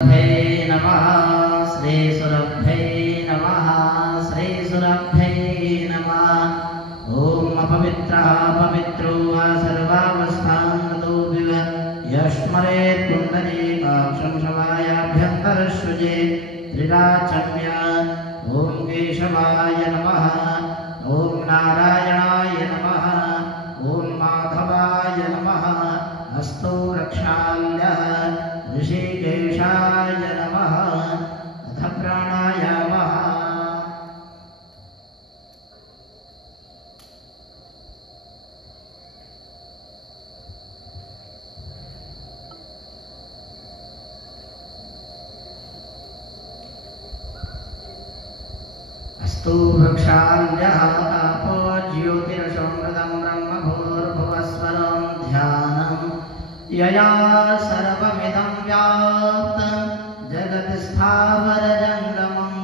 नमः श्री सुरभ्यै नमः श्री सुरभ्यै नमः। ओम अपवित्रः पवित्रो वा सर्वावस्थान्तो विव यस्मरेत् पुण्डरीकाक्षं शवायाभ्यन्तरश्रुजे त्रिराचम्य। ओम केशवाय नमः ओम नारायणाय नमः ओम माधवाय नमः। हस्तौ रक्षाल्यः ऋषिकेशाय नमः। अथ प्राणायामः। अस्तु वृक्षाल्यः आपो ज्योतिरसोमृतं ब्रह्मभूर्भुवस्वरं ध्यानम् यया सर्वमिदं व्याप्तं जगत् स्थावरजङ्गमं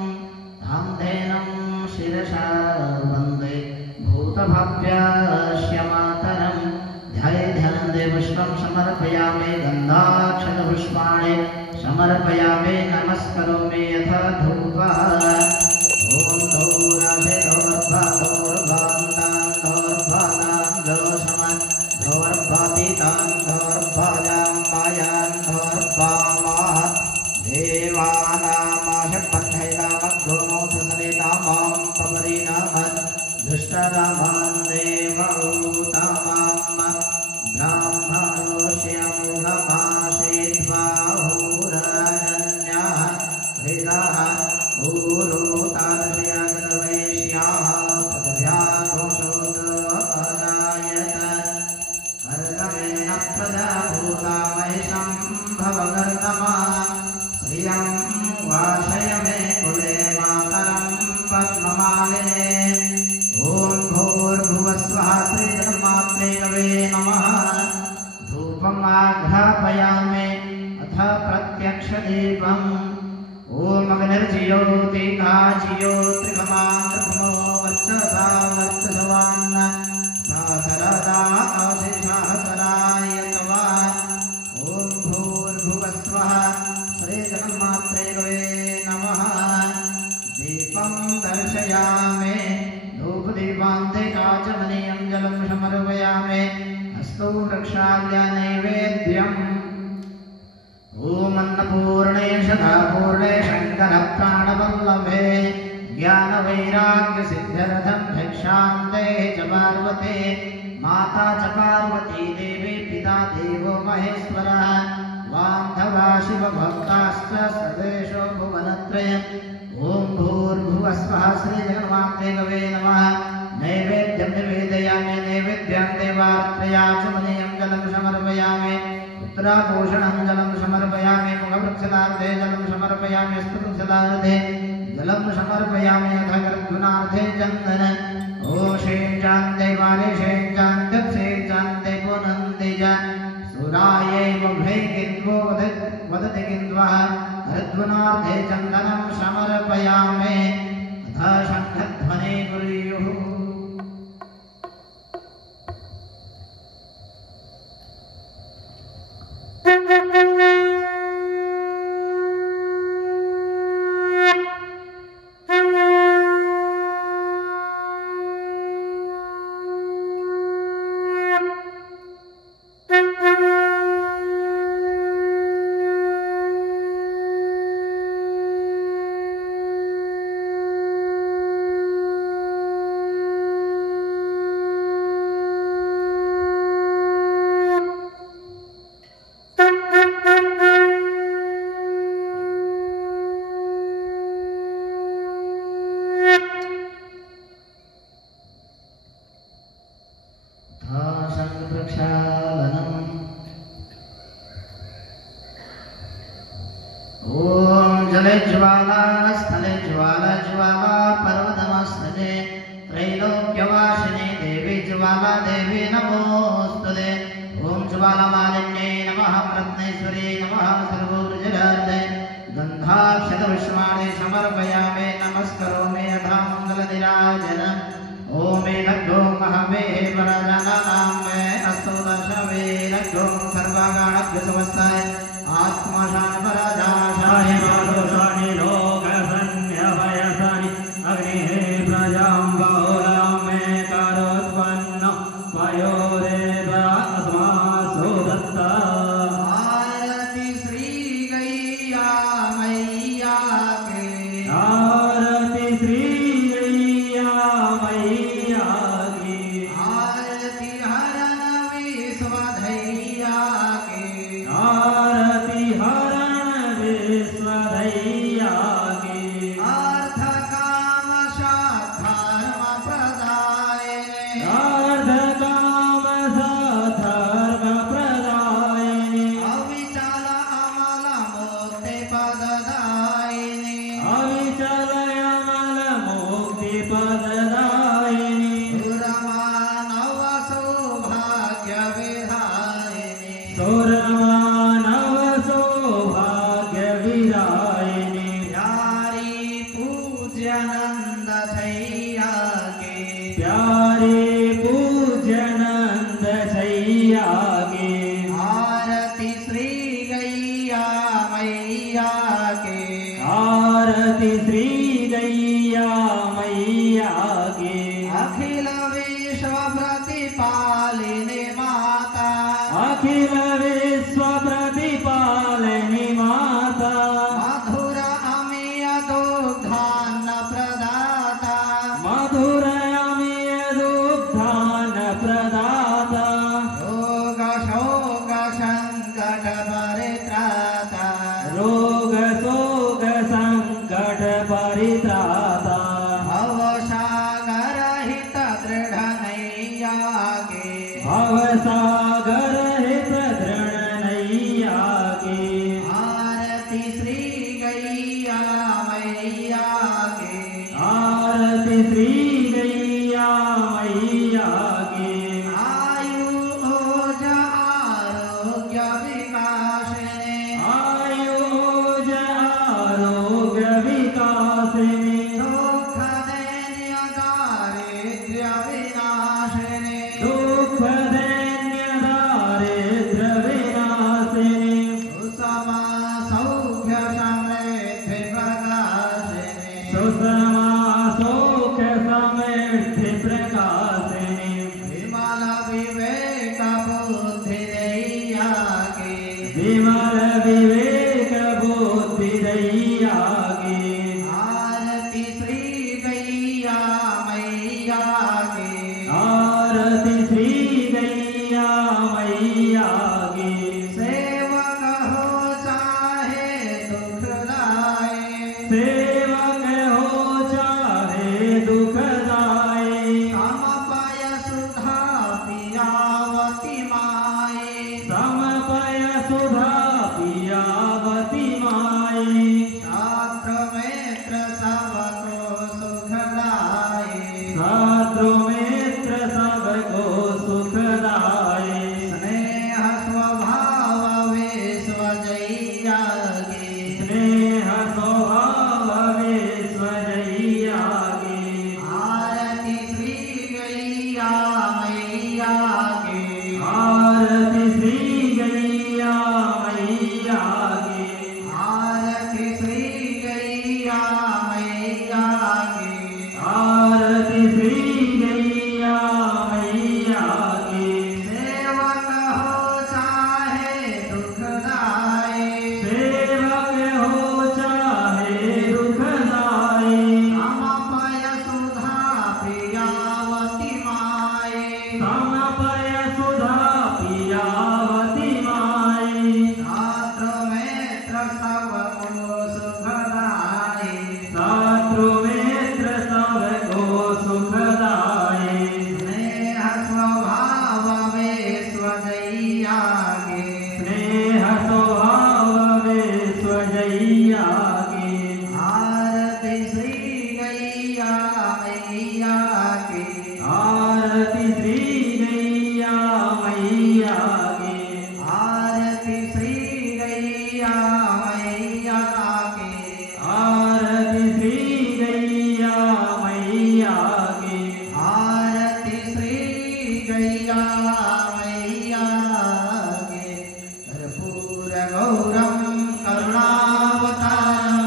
तं धेनं शिरसा वन्दे भूतभव्यस्य मातरं। ध्यायेध्यानन्दे पुष्पं समर्पयामि गन्धाक्षतपुष्पाणि समर्पयामि नमस्करोमि यथा धूपः। ॐ धौराजे धौर्भादौर्भान्तां धौर्भादां दोषमन् धौर्भापितां धौर्भाजां पायां धौर्भामाः देवानामाशपन्थैतामग्रोमोथसनितामां पवरीनामन् दुष्टरामान् देवहूतामां ब्राह्मणोऽस्यमुखमासीद्बाहुरजन्याः हृदाः ऊरुतादृशयागवैश्याः पदव्याघोषोदरायत कर्दमेन प्रजाभूतामहिषं भवगर्दमा श्रियं वासय मे कुले मातरं पद्ममालिने। ॐ भूर्भुवस्वः श्रीजगन्मात्रे नवे नमः। धूपमाघ्रापयामि अथ प्रत्यक्षदीपम्। ॐ अग्निर्ज्योतिकाजियो त्रिगमात्रभ्रमो वर्चसा वर्चसवान्न सहस्रदा आशिषासराय तवा। ॐ भूर्भुवस्वः श्रीजगन्मात्रे नवे नमः। दीपं दर्शयामि धूपदीपान्ते काचमनीयं जलं समर्पयामि। हस्तौ वृक्षाल्य नैवेद्यम्। ॐ अन्नपूर्णे सदापूर्णे शङ्करप्राणवल्लभे ज्ञानवैराग्यसिद्ध्यर्थं भिक्षां देहि च पार्वते। माता च पार्वती देवी पिता देवो महेश्वरः बान्धवा शिवभक्ताश्च सदेशो भुवनत्रयम्। ॐ भूर्भुवस्वः श्रीजगन्मात्रे नवे नमः। नैवेद्यं निवेदयामि नैवेद्यं देवार्त्रयाचमनीयं जलं समर्पयामि। उत्तराभूषणं जलं समर्पयामि। मुखवृक्षदार्थे जलं समर्पयामि। स्तुतिसदार्थे जलं समर्पयामि। अथ गर्धुनार्थे चन्दन। ॐ शेषान्ते वारे शेषान्ते शेषान्ते पुनन्ति च सुरायै मुभै किन्वो वदति किन्वः। गर्धुनार्थे चन्दनं समर्पयामि। अथ शङ्खध्वनि कुर्युः। गन्धाक्षतपुष्पाणि समर्पयामि नमस्करोमि यथा मङ्गलनिराजन। ओम नग्गो महावेः वरजनानां मे अस्तु दशवेरग्गो सर्वगणभ्यो समस्ताय आत्मशान वरदाशः मुक्तिपददायिनी अविचल अमल मुक्तिपददायिनी सुरमानव सौभाग्यविधायिनी सुरमानव सौभाग्यविदायिनी प्यारी पूज्यानंद छैया के प्यारे पूज्यानंद छैया के आरती श्री गैया मैया के आरती श्री गैया मैया के अखिल विश्व प्रतिपालिनी माता अखिल विश्व प्रतिपालिनी माता मधुर अमीय दुग्धान्न प्रदाता मधुर अमीय दुग्धान प्रदाता रोग शोक संकट परित्राता रोग शोक संकट परित्राता भवसागर हित दृढ़ नैया के भवसागर हित दृढ़ नैया के आरती श्री गैया मैया के आरती श्री गैया मैया के आयु ओज आरोग्य विकासिनी आयुज आरोग्य विकासिनी दुख दैन्य दारिद्र्य विनाशिनी दुख दैन्य दारिद्र्य विनाशिनी सुषमा सौख्य समृद्धि प्रकाशिनी सुषमा सौख्य समृद्धि प्रकाशिनी विमल विवेक बुद्धि दैया के विमल विवेक बुद्धि दैया के आरती श्री गैया मैया के आरती श्री गैया मैया के सेवक हो चाहे दुखदाई सेवक हो चाहे दुखदाई समपय सुधा पियावती माई समपय सुधा पियावती माई छात्र मित्र सबको सुखदाई छात्र मित्र सबको सुखदाई स्नेह स्वभाव विश्व जैया के स्नेह स्वभाव विश्व जैया के आरती श्री गैया मैया के आरती श्री गैया मैया के आरती श्री गैया मैया के आरती श्री गैया मैया के सेवक हो चाहे दुखदाई सेवक हो चाहे दुखदाई समपय सुधा पियावती माई समपय सुधा पियावती माई छात्र मित्र सबको सुखदाई शत्रु मित्र सबको सुखदाई स्नेह स्वभाव विश्व जैया के स्नेह स्वभाव विश्व जैया के आरती श्री गैया मैया के आरती श्री गैया मैया के आरती श्री गैया मैया के आरती श्री गैया मैया के आरती श्री गैया मैया के कर्पूर गौरम करुणावतारम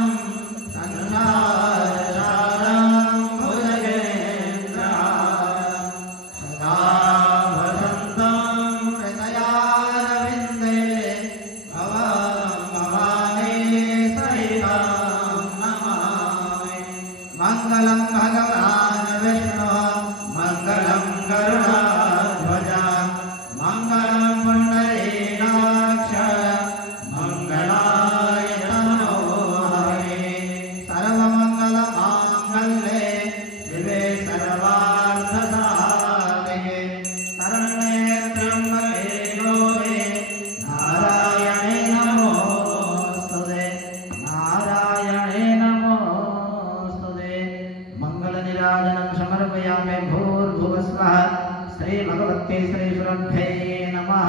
भगवते श्रीसुरभ्यै नमः।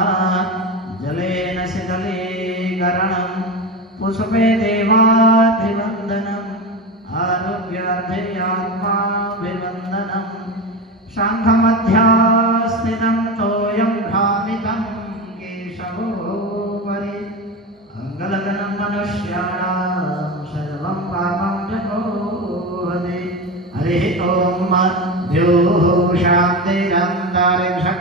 जलेन शीतलीकरणं पुष्पे देवाभिवन्दनम् आरोग्यार्थे आत्माभिवन्दनं शाङ्खमध्यास्थितं तोयं भ्रामितं केशवोपरि अङ्गलगनं मनुष्याणां सर्वं पापं व्यपोहते। हरिः ॐ द्योः शान्तिरन्तरिक्षं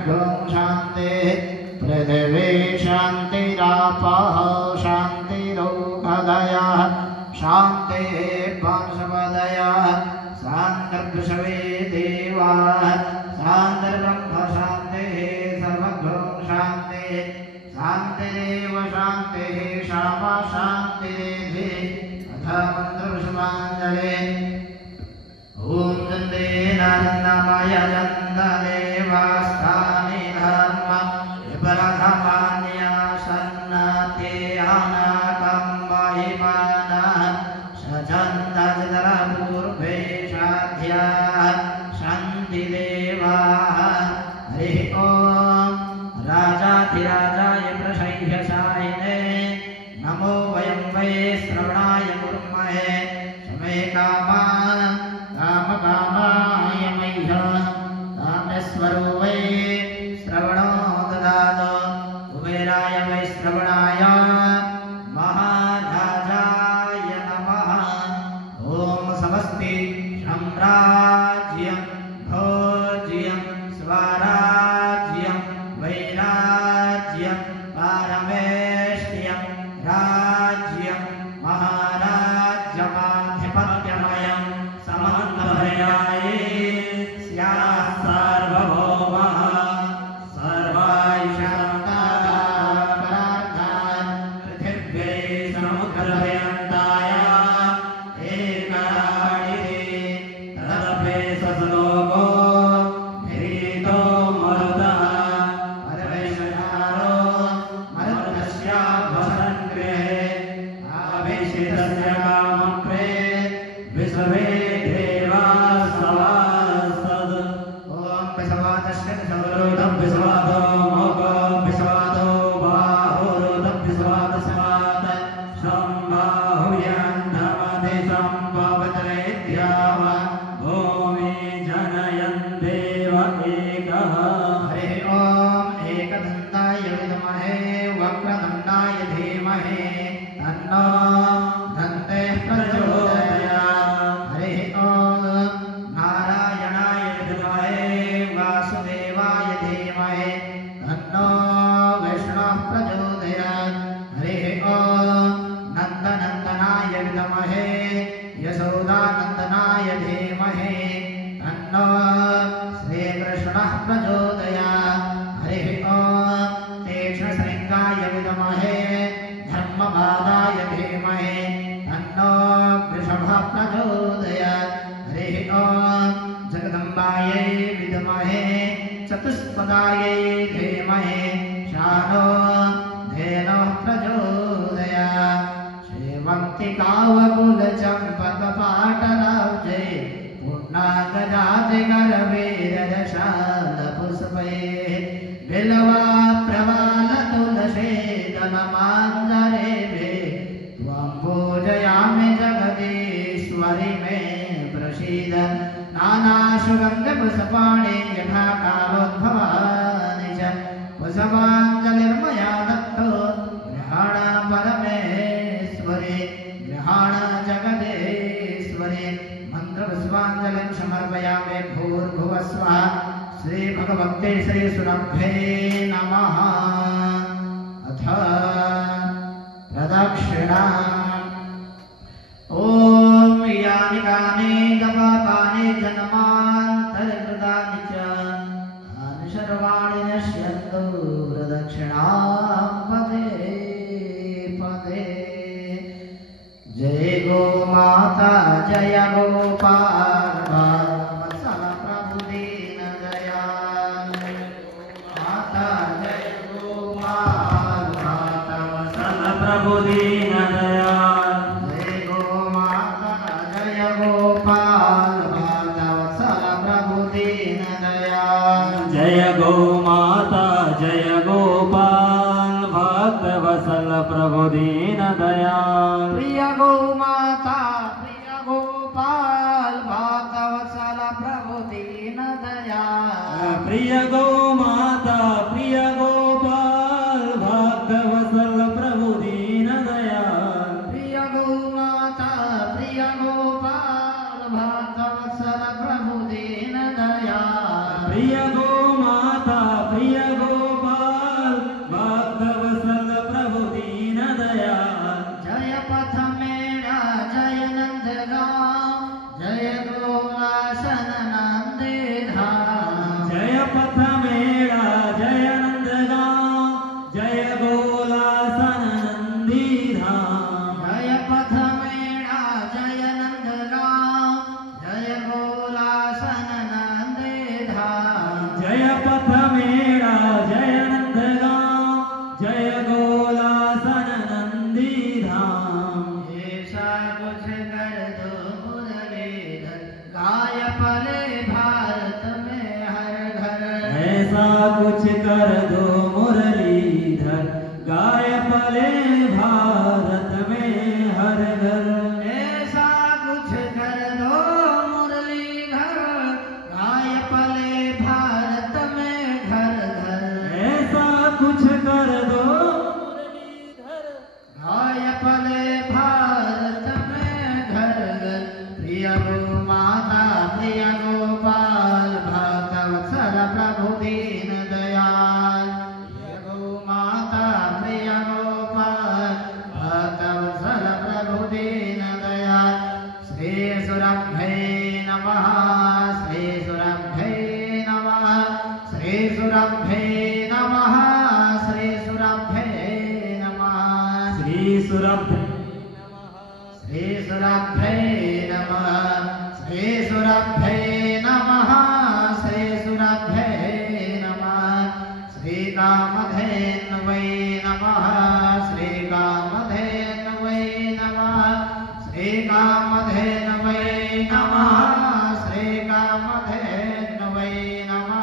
शान्तिः पृथिवी शान्तिरापः शान्तिरोगदयः शान्तिः वंशपदयः शान्तिर्विषवे देवाः शान्तिर्ब्रह्म शान्तिः सर्वभूं शान्तिः शान्तिरेव शान्तिः शामा शान्तिरेधि अथ मन्त्रपुष्पाञ्जलि। ॐ चन्देनानन्दमय चन्ददेवास्तानि धर्म विपरधमान्यासन्नते अनाकं महिमानः सचन्दजरपूर्वे साध्याः शान्तिदेवाः। हरिः ॐ राजाधिराजाय प्रसह्यशायिने नमो वयं वै श्रवणाय कुर्महे समे कामान् कामकामाय मह्यं कामेश्वरो वै श्रवणो ददातु कुबेराय वै श्रवणाय महाराजाय नमः। ॐ समस्ति साम्राज्यं भोज्यं स्वराज्यं वैराज्यं पारमेष्ट्यं राज्यं महाराज्यमाधिपत्यमयं समन्वयाये स्यात् सार्वभौमः सर्वायुषान्तारान् पृथिव्यै समुद्रपर्यन्ताय एकाडिरे तदपे सलोको भिरीतो मरुतः परमेश्वरो मरुतस्याभवसङ्ग्रहे आवेशितस्य कामप्रे विश्वे देवास्तवास्तद्। ॐ विश्वादस्य सौरोधं विश्वादो मोकं विश्वादो बाहुरोधं विश्वादस्मात् सम्बाहुयान्धमधि सम्भवत्रेद्याव भूमि जनयन् देव एकः। हरिः ॐ एकदन्ताय विद्महे वक्रतुण्डाय धीमहि तन्नो दन्तेः प्रचोदयात्। हरिः ॐ नारायणाय विद्महे वासुदेवाय धीमहि तन्नो विष्णुः प्रचोदयात्। हरिः ॐ नन्दनन्दनाय विद्महे यशोदानन्दनाय धीमहि तन्नो श्रीकृष्णः प्रचोदयात्। हरिः ॐ तीक्ष्णशृङ्गाय विद्महे धर्मपादाय धीमहि तन्नो वृषभः प्रचोदयात्। हरिः ॐ जगदम्बायै विद्महे चतुष्पदायै धीमहि शानो धेनुः प्रचोदयात्। श्रीमन्तिकावकुलचम्पकपाटराब्जे पूर्णागजातिकरवीरदशालपुष्पैः बिल्वाप्रवालतुलसीदलमाञ्जरेभे त्वं पूजयामि जगदीश्वरि मे प्रसीद। नानासुगन्धपुष्पाणि यथा कालोद्भवानि च पुष्पाञ्जलिर्मया दत्तो गृहाण परमेश्वरि गृहाण जगदीश्वरि। मन्त्रपुष्पाञ्जलिं समर्पयामि। भूर्भुवः स्वः। श्रीभगवते श्रीसुरभ्ये नमः। अथ प्रदक्षिणा। ॐ यानि कानि पापानि जन्मान्तरकृतानि च तानि सर्वाणि नश्यन्तु प्रदक्षिणां पदे पदे। जय गोमाता जय गोपाल वत्सल प्रभु दीनदयाल। माता जय गोपाल माता वत्सल प्रभु दीनदयाल। जय गोमाता जय गोपाल माता वत्सल प्रभु दीनदयाल। जय गौ माता माता प्रिय गोपाल भक्तवत्सल प्रभु दीन दयाल प्रिय गौ माता प्रिय गोपाल भक्तवत्सल प्रभु दीन दयाल प्रिय गौ माता प्रिय गोपाल भक्तवत्सल प्रभु दीन दयाल प्रिय गौ माता प्रिय गोपाल भक्तवत्सल प्रभु दीन दयाल जय पथ मेरा जय नंद गाँव जय गोलासन नंदी धाम जय पथ मेरा जय नंद गाँव जय गोलासन नंदी धाम जय पथ मेरा जय नंद गाँव जय गोलासन नंदी धाम जय पथ मेरा जय नंद गाँव जय गोलासन नंदी धाम ऐसा कुछ कर दो मुरलीधर गाय पले भारत में हर घर ऐसा कुछ कर दो मुरलीधर गाय पले भारत में हर घर ऐसा कुछ कर दो मुरलीधर गाय पले भारत में घर घर ऐसा कुछ कर दो गाय पले भारत में घर घर प्रिय गो माता प्रिय गोपाल भक्तवत्सल प्रभु दीन दयाल प्रिय गो माता प्रिय गोपाल भक्तवत्सल प्रभु दीन दयाल श्री सुरभ्ये नमः श्री सुरभ्ये नमः श्री सुरभ्ये नमः श्री सुरभ्ये नमः श्री सुरभ श्री सुरभ्ये नमः श्री सुरभ्ये नमः श्री सुरभ्ये नमः श्री कामधेन्वै नमः श्री कामधेन्वै नमः श्री कामधेन्वै नमः श्री कामधेन्वै नमः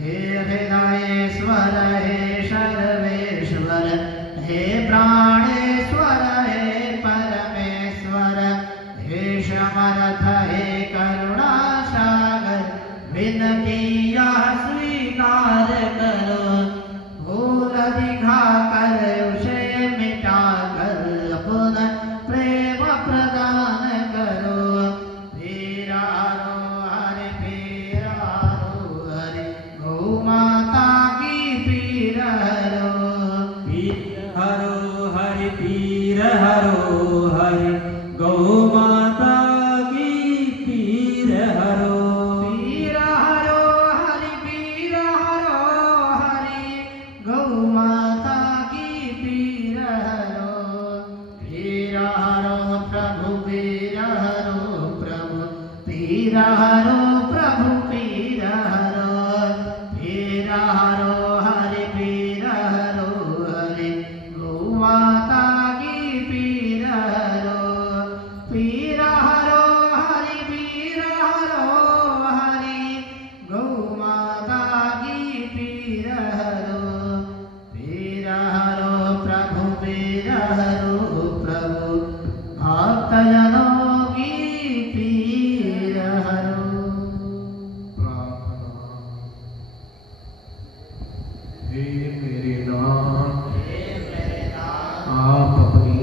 हे हृदयेश्वर हे सर्वेश्वर हे प्राणेश्वर हे परमेश्वर हे समर्थ हे करुणा सागर विनती यह स्वीकार करो भूल दिखा कर उसे मिटा कर अपना प्रेम प्रदान करो पीर हरो हरि पीर हरो हरि गौ माता की पीर हरो पीर हरो हरि पीर हरो हरि गौ माता की पीर हरो पीर हरो हरि पीर हरो हरि गौ माता की पीर हरो प्रभु पीर हरो प्रभु पीर हरो प्रभु पीर हरो हरि पीर हरो हरि गौ माता की पीर हरो हरि पीर हरो हरि गौ माता की पीर हरो प्रभु पीर हरो प्रभु भक्तजनों की पीर हरो हे मेरे नाथ आप अपनी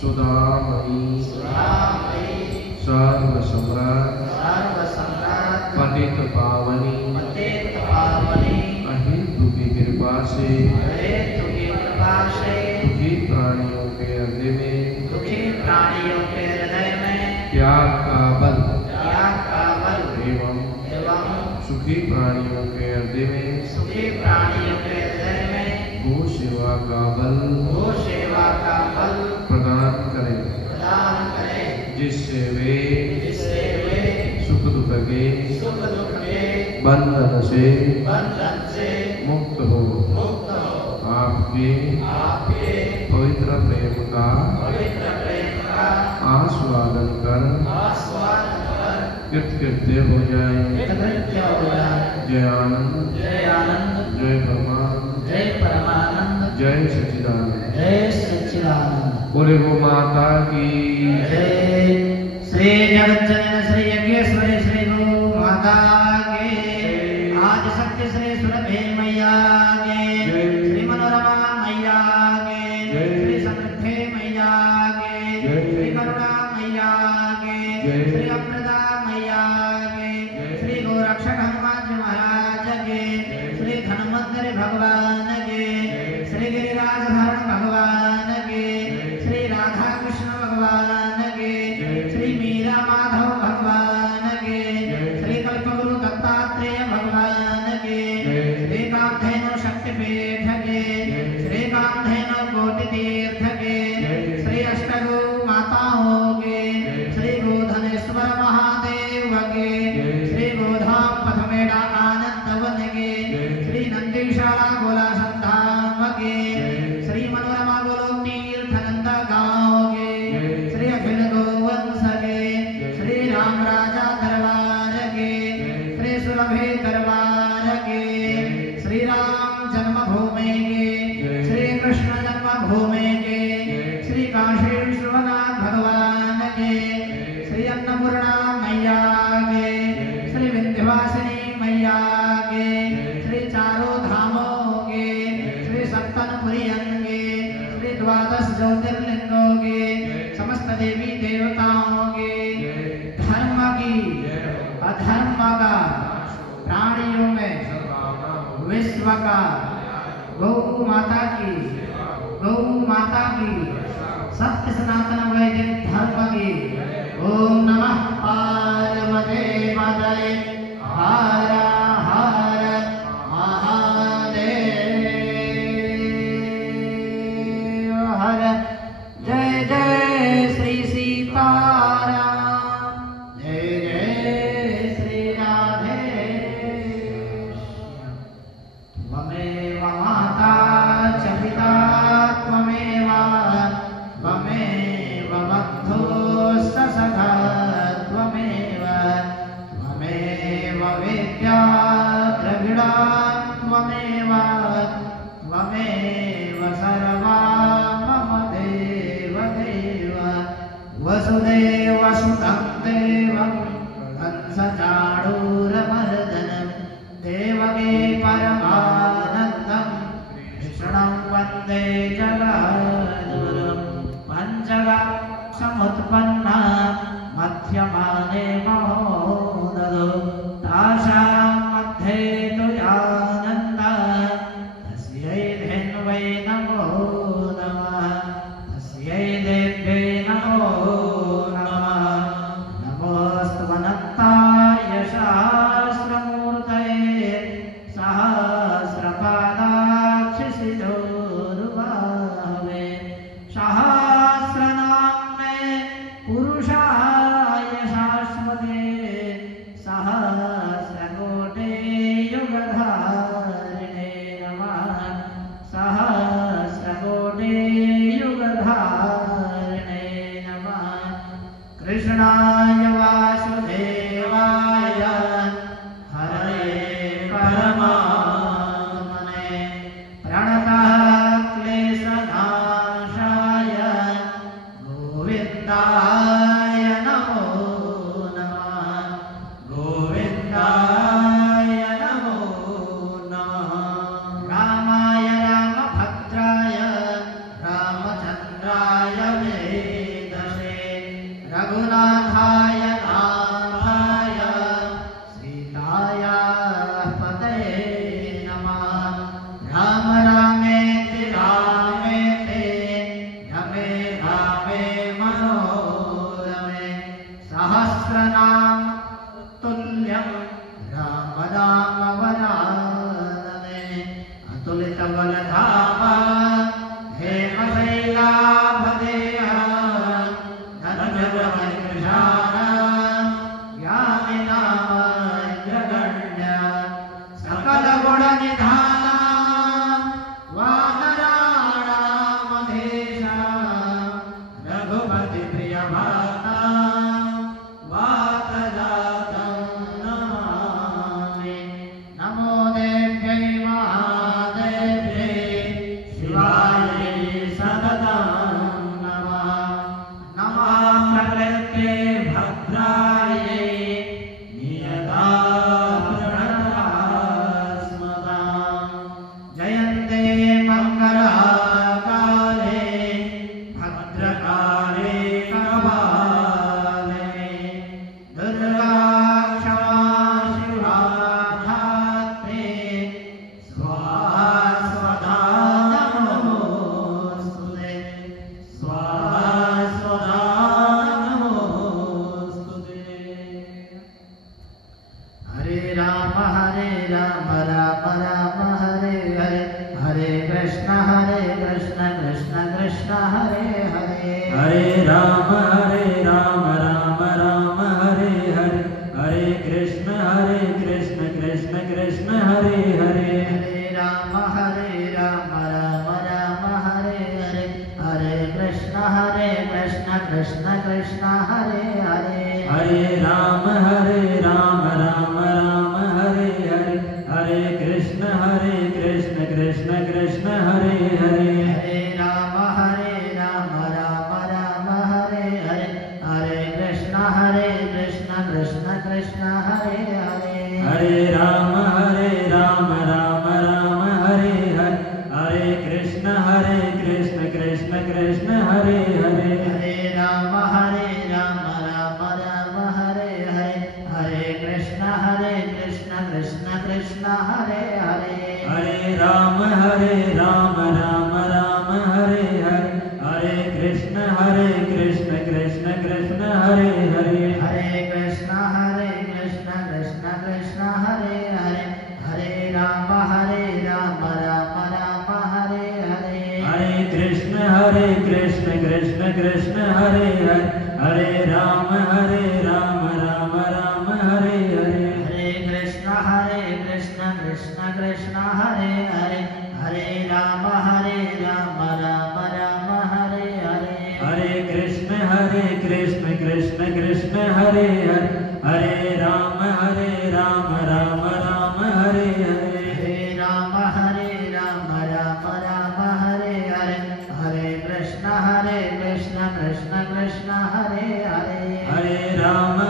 सुधामयी सर्व सम्राट पतित पावनी अहितु की कृपा से दुखी प्राणियों के हृदय में त्याग का बल एवं सुखी प्राणियों के हृदय में गो सेवा का बल प्रदान करें जिससे वे सुख दुख के बंधन से मुक्त हो आपके पवित्र प्रेम का आस्वादन कर कृतकृत्य हो जाए। जय आनंद जय परमानंद जय परमानंद जय सच्चिदानंद जय सच्चिदानंद। बोले गो माता की जय। श्री जगज्जनन श्री यज्ञेश्वरी श्री गो माता के। आज सत्य श्री सुरभि मैया के। श्री मनोरमा मैया के। श्री समृद्धि मैया के। श्री करुणा मैया के। श्री अमृता मैया के। श्री गोरक्षक हनुमान जी महाराज के। श्री धन्वंतरि भगवान के। श्री गिरिराज धारण भगवान के। श्री राधा कृष्ण भगवान के। श्री मीरा माधव भगवान के। श्री कल्पगुरु दत्तात्रेय भगवान के। श्री कामधेनु शक्तिपीठ के। श्री कामधेनु कोटि तीर्थ के। श्री अष्टगो माताओं के। श्री गोधनेश्वर महादेव के। श्री गोधाम पथमेड़ा आनंद वन के। श्री नंदीशाला गोला संधाम के। श्री मनोरमा गोलोक तीर्थ नंद गांव के। श्री अखिल गोवंश के। श्री राम राजा दरबार के। श्री सुरभि दरबार के। श्री राम जन्मभूमि के। श्री कृष्ण जन्मभूमि के। श्री काशी विश्वनाथ भगवान के। श्री अन्नपूर्णा मैया के। श्री विंध्यवासिनी मैया के। श्री चारों धामों के। श्री सप्तनपुरियन के। श्री द्वादश ज्योतिर्लिंगों के। समस्त देवी देवताओं के। धर्म की अधर्म का प्राणियों में विश्व का गौ माता की सत्य सनातन वैदिक धर्म की। ओम नमः पार्वते पतये हर हर महादेव हर। जय जय श्री सीताराम। जय जय श्री राधे। त्वमेव माता च पिता त्वमेव बन्धुश्च सखा त्वमेव वेद्या द्रविड़ा त्वमेव सर्वा मम देव देव। वसुदेवसुतं देवं कंसचाणूरमर्दनं देवकी परमानन्दं कृष्णं वन्दे जगद्गुरुं। पञ्चगाक्षमुत्पन्ना मध्यमाने महोदधो तासां मध्ये तु आनन्दः तस्यै धेन्वै नमो नमः। तस्यै देव्यै नमो नमः। नमोऽस्तु अनन्ताय सहस्रमूर्तये सहस्रपादाक्षिशिरोरुबाहवे सहस्रनाम्ने पुरुषाय शाश्वते सहस्रकोटे युगधारिणे नमः। सहस्रकोटे युगधारिणे नमः। कृष्णाय वासुदेवाय हरे परमात्मने प्रणतः क्लेशनाशाय गोविन्दाय नमो नमः। गोविन्दाय नमो नमः। रामाय रामभद्राय रामचन्द्राय वेदसे रघुनाथाय नाथाय सीताय पतये नमः। राम रामेति रामेति रमे रामे मनोरमे सहस्रनाम तुल्यं रामनाम वरानने। अतुलितबलधाम हेमशैलाभदेह धनुजवनकृशान ज्ञानिनामग्रगण्य सकलगुणनिधान वानराणामधीश रघु राम राम राम हरे हरे, हरे कृष्ण कृष्ण कृष्ण हरे हरे, हरे राम राम राम हरे हरे, हरे कृष्ण कृष्ण कृष्ण हरे हरे, हरे राम राम राम हरे हरे, हरे कृष्ण कृष्ण कृष्ण हरे हरे, हरे राम राम राम हरे हरे, हरे कृष्ण कृष्ण कृष्ण हरे हरे, हरे राम राम राम हरे हरे, हरे कृष्ण कृष्ण कृष्ण हरे हरे, हरे राम राम राम हरे हरे, हरे कृष्ण कृष्ण कृष्ण हरे हरे, हरे राम राम राम हरे हरे, हरे कृष्ण कृष्ण कृष्ण कृष्ण हरे हरे, हरे कृष्ण कृष्ण कृष्ण हरे हरे, हरे राम राम राम हरे हरे, हरे कृष्ण कृष्ण कृष्ण हरे हरे, हरे राम राम राम हरे हरे, हरे कृष्ण कृष्ण कृष्ण हरे हरे, हरे राम राम राम हरे हरे, हरे कृष्ण कृष्ण कृष्ण हरे हरे, हरे राम राम राम हरे हरे, हरे राम राम राम हरे हरे, हरे कृष्ण कृष्ण कृष्ण हरे हरे, हरे राम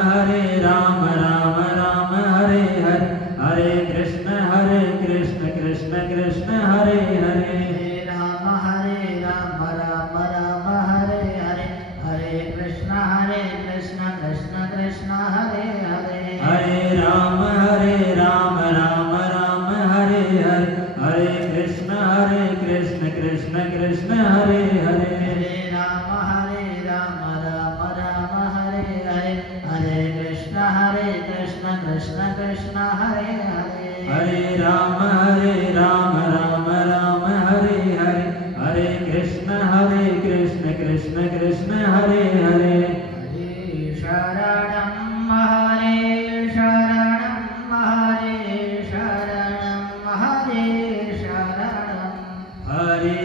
राम राम हरे हरे, हरे कृष्ण कृष्ण कृष्ण हरे हरे, हरे राम राम राम हरे हरे, हरे कृष्ण कृष्ण कृष्ण हरे हरे, हरे राम राम राम हरे हरे, हरे कृष्ण कृष्ण कृष्ण हरे हरे, हरे राम राम राम हरे हरे, हरे कृष्ण कृष्ण कृष्ण हरे हरे, हरे राम राम राम हरे हरे, हरे कृष्ण कृष्ण कृष्ण हरे हरे, हरे शरणं हरे शरणं हरे शरणं हरे शरणं, हरे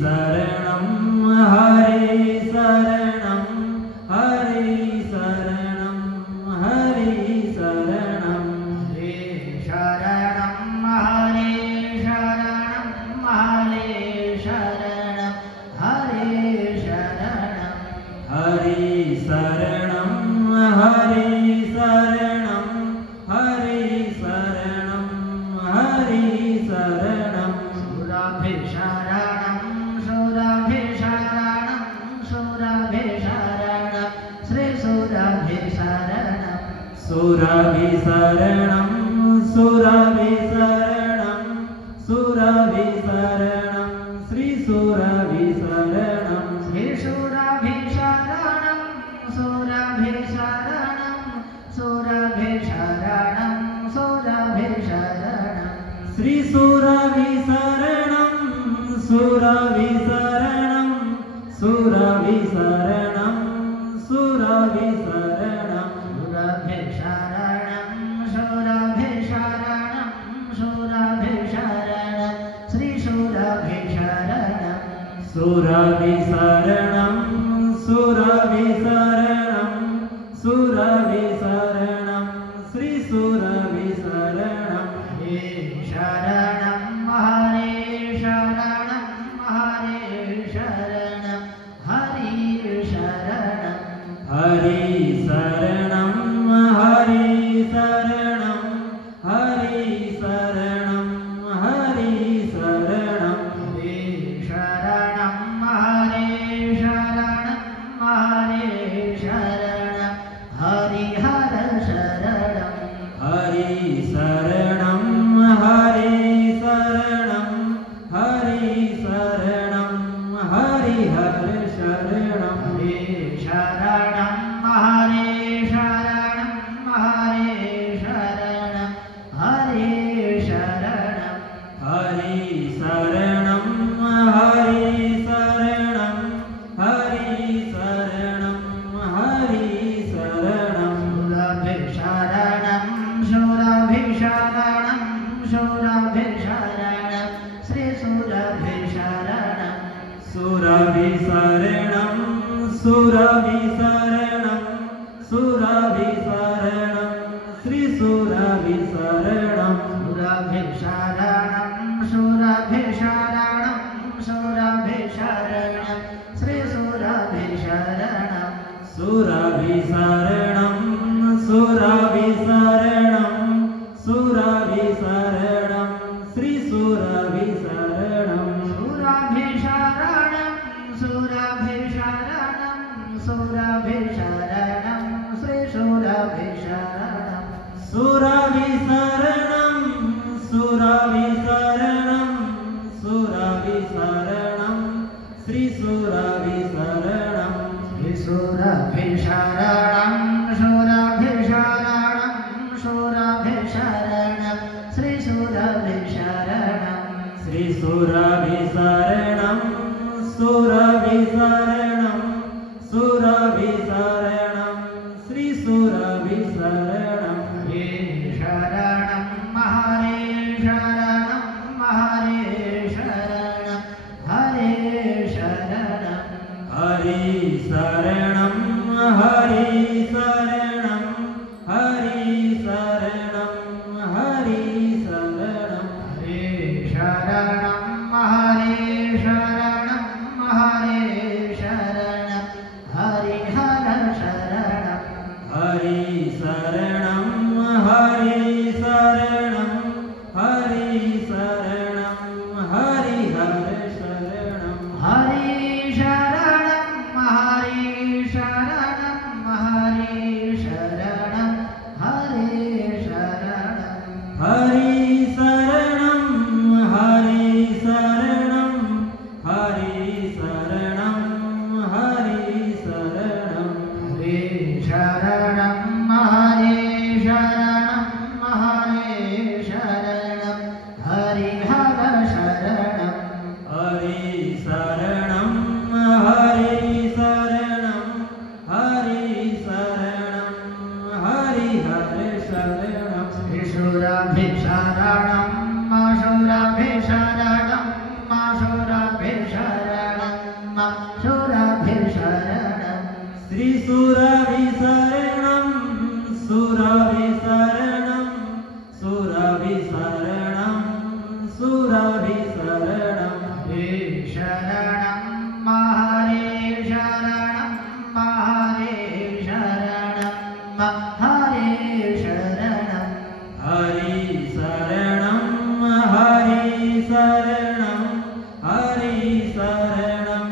शरणं हरे शरणं हरे शरणं हरे शरणं, हरे शरणं हरे शरणं हरे शरणं हरे शरणं, हरे शरणं हरे शरणं हरे शरणं हरे शरणं, सुराभिशरणं सुराभिशरणं श्री सुराभिशरणं, सुराभिशरणं सुराभिशरणं सुराभिशरणं श्री सुराभिशरणं, श्री सुराभिशरणं सुराभिशरणं सुराभिशरणं सुराभिशरणं, श्री सुराभिशरणं सुराभिशरणं सुराभिशरणं सुराभिशरणं, सुराभिशरणं सुराभिशरणं श्री सुराभिशरणं, सुराभिशरणं सुराभिशरणं सुराभिशरणं श्री सुराभिशरणं, हरे शरणं हरे शरणं हरे शरणं हरे शरणं, हरे शरणं हरे शरणं हरे शरणं हरे शरणं, हरे शरणं हरे शरणं हरे शरणं हरिहर शरणं, हरे शरणं हरे शरणं हरे शरणं हरिहर शरणं, हरे शरणं हरे शरणं हरे शरणं हरे शरणं, हरे शरणं हरे शरणं हरे शरणं सुराभिशरणं सुराभिशरणं श्रीसुराभिशरणं सुराभिशरणं सुराभिशरणं सुराभिशरणं श्रीसुराभिशरणं सुराभिशरणं सुराभिशरणं सुराभिशरणं श्रीसुराभिशरणं सुराभिशरणं सुराभिशरणं सुराभिशरणं श्रीसुराभिशरणं सुराभिशरणं सुराभिशरणं सुराभिशरणं श्रीसुराभिशरणं सुराभिशरणं सुराभिशरणं सुराभिशरणं श्रीसुराभिशरणं श्रीसुराभिशरणं सुराभिशरणं सुराभिशरणं श्रीसुराभिशरणं हरे शरणं हरे शरणं हरे शरणं हरे शरणं हरि शरणं हरि शरणं हरि शरणं हरि शरणं हरे शरणं हरे शरणं हरे शरणं हरि हर शरणं हरि शरणं हरि शरणं हरि शरणं हरि हर शरणं हरि शरणं हरि शरणं हरि शरणं हरे शरणं हरि शरणं हरि शरणं हरि शरणं हरि शरणं हरे शरणं हरे शरणं हरे शरणं हरि हर शरणं हरि शरणं हरि शरणं हरि शरणं हरि हर शरणं सुराभिशरणं सुराभिशरणं सुराभिशरणं सुराभिशरणं श्रीसुराभिशरणं सुराभिशरणं सुराभिशरणं सुराभिशरणं हरे शरणं हरे शरणं हरे शरणं हरे शरणं हरि शरणं हरि शरणं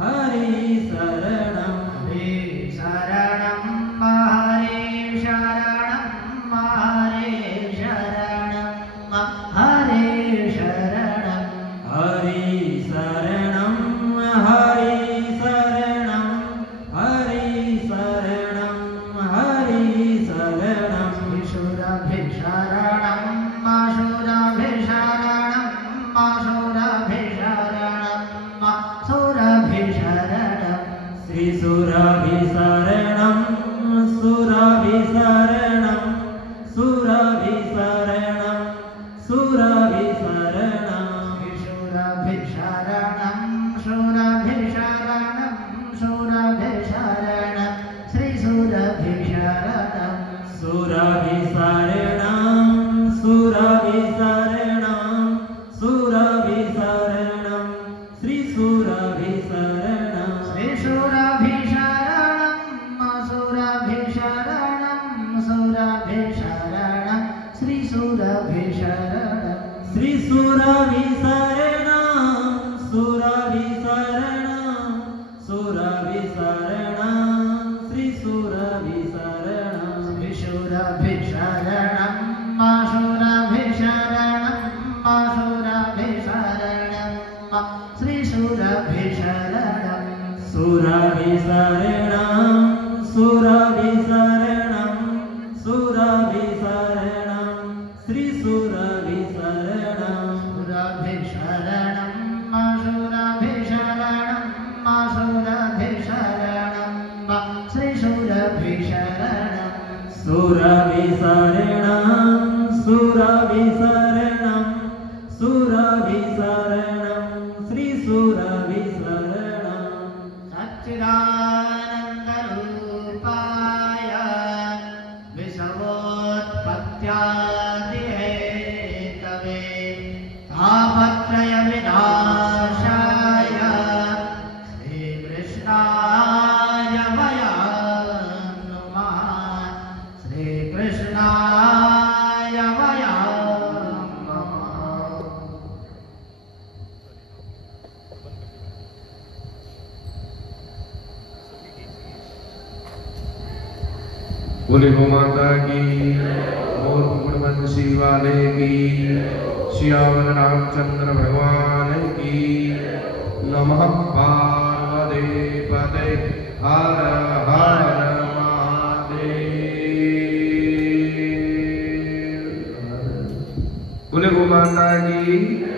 हरि शरणं हरि शरणं हरे शरणं हरे शरणं हरे शरणं हरे शरणं हरि शरणं हरि शरणं हरि शरणं हरि शरणं सुराभिशरणं सुराभिशरणं सुराभिशरणं सुराभिशरणं श्रीसुराभिशरणं सुराभिशरणं सुराभिशरणं सुराभिशरणं सुराभिशरणं सुराभिशरणं सुराभिशरणं श्रीसुराभिशरणं सुराभिशरणं सुराभिशरणं सुराभिशरणं श्रीसुराभिशरणं श्रीसुराभिशरणं सुराभिशरणं सुराभिशरणं श्रीसुराभिशरणं श्रीसुराभिशरणं सुराभिशरणं सुराभिशरणं श्रीसुराभिशरणं सुराभिशरणं सुराभिशरणं सुराभिशरणं श्रीसुराभिशरणं सुराभिशरणं सुराभिशरणं सुराभिशरणं श्रीसुराभिशरणं सुराभिशरणं सुराभिशरणं सुराभिशरणं श्रीसुराभिशरणं सुराभिशरणं सुराभिशरणं सुराभिशरणं श्रीसुराभिशरणं सच्चिदानन्द कृष्णाय वयं नमः श्री कृष्णाय वयं नमः। बोले गो माता की, और पूर्णवंशी वाले की, श्यामल रामचंद्र भगवान की। नमः पार्वती पते हर हर महादेव। बोले गो माता की।